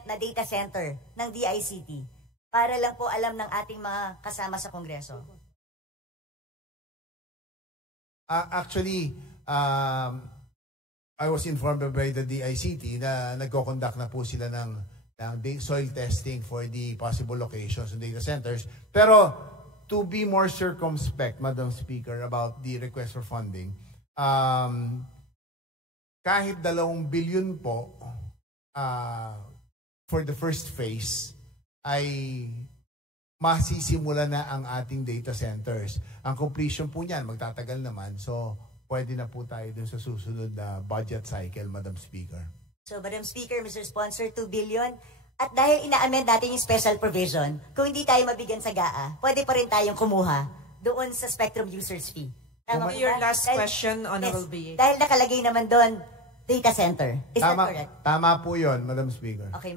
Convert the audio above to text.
na data center ng DICT para lang po alam ng ating mga kasama sa Kongreso? Actually, I was informed by the DICT na nagko-conduct na po sila ng soil testing for the possible locations of data centers. Pero to be more circumspect, Madam Speaker, about the request for funding, kahit 2 billion po for the first phase ay masisimula na ang ating data centers. Ang completion po niyan, magtatagal naman. So, pwede na po tayo dun sa susunod na budget cycle, Madam Speaker. So, Madam Speaker, Mr. Sponsor, 2 billion. At dahil ina-amend natin yung special provision, kung hindi tayo mabigyan sa GAA, pwede pa rin tayong kumuha doon sa spectrum users fee. Tama your last question, Honorable BA. Dahil nakalagay naman doon, data center. Is that correct? Tama po yun, Madam Speaker. Okay.